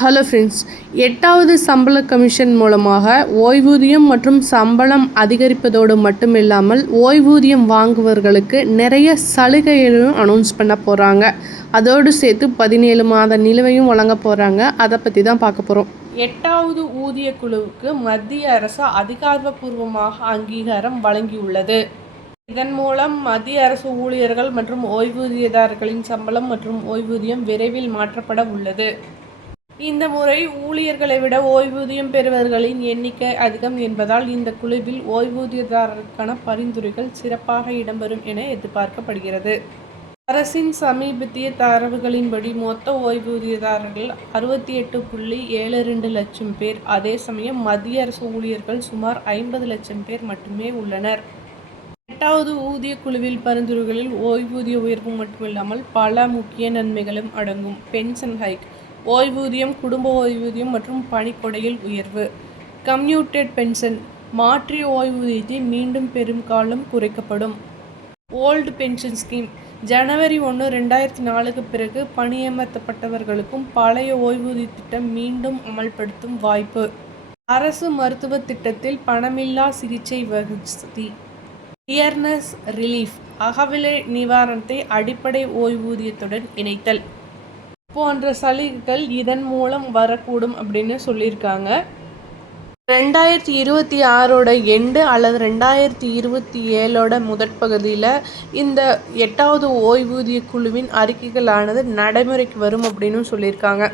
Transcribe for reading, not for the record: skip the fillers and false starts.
Hello friends, 8வது சம்பள commission மூலமாக ஓய்வூதியம் மற்றும் சம்பளம் அதிகரிப்பதோடு மட்டுமில்லாமல் ஓய்வூதியம் வாங்குவர்களுக்கு நிறைய சலுகைகளும் அனௌன்ஸ் பண்ண போகிறாங்க. அதோடு சேர்த்து 17 மாத நிலுவையும் வழங்க போகிறாங்க. அதை பற்றி தான் பார்க்க போகிறோம். 8வது ஊதிய குழுவுக்கு மத்திய அரசு அதிகாரப்பூர்வமாக அங்கீகாரம் வழங்கியுள்ளது. இதன் மூலம் மத்திய அரசு ஊழியர்கள் மற்றும் ஓய்வூதியதாரர்களின் சம்பளம் மற்றும் ஓய்வூதியம் விரைவில் மாற்றப்பட உள்ளது. இந்த முறை ஊழியர்களை விட ஓய்வூதியம் பெறுபவர்களின் எண்ணிக்கை அதிகம் என்பதால் இந்த குழுவில் ஓய்வூதியதாரருக்கான பரிந்துரைகள் சிறப்பாக இடம்பெறும் என எதிர்பார்க்கப்படுகிறது. அரசின் சமீபத்திய தரவுகளின்படி மொத்த ஓய்வூதியதாரர்கள் 68.72 லட்சம் பேர். அதே சமயம் மத்திய அரசு ஊழியர்கள் சுமார் 50 லட்சம் பேர் மட்டுமே உள்ளனர். 8வது ஊதிய குழுவில் பரிந்துரைகளில் ஓய்வூதிய உயர்வு மட்டுமில்லாமல் பல முக்கிய நன்மைகளும் அடங்கும். பென்ஷன் ஹைக், ஓய்வூதியம், குடும்ப ஓய்வூதியம் மற்றும் பணிக்கொடையில் உயர்வு. கம்யூட்டட் பென்ஷன், மாற்றிய ஓய்வூதியத்தை மீண்டும் பெறும் காலம் குறைக்கப்படும். ஓல்டு பென்ஷன் ஸ்கீம், ஜனவரி 1, 2004க்கு பிறகு பணியமர்த்தப்பட்டவர்களுக்கும் பழைய ஓய்வூதிய திட்டம் மீண்டும் அமல்படுத்தும் வாய்ப்பு. அரசு மருத்துவ திட்டத்தில் பணமில்லா சிகிச்சை வசதி. டியர்னஸ் ரிலீஃப், அகவிலை நிவாரணத்தை அடிப்படை ஓய்வூதியத்துடன் இணைத்தல் போன்ற சலுகைகள் இதன் மூலம் வரக்கூடும் அப்படின்னு சொல்லியிருக்காங்க. 2026 எண்டு அல்லது 2027 முதற்பகுதியில் இந்த 8வது ஓய்வூதிய குழுவின் அறிக்கைகளானது நடைமுறைக்கு வரும் அப்படின்னு சொல்லியிருக்காங்க.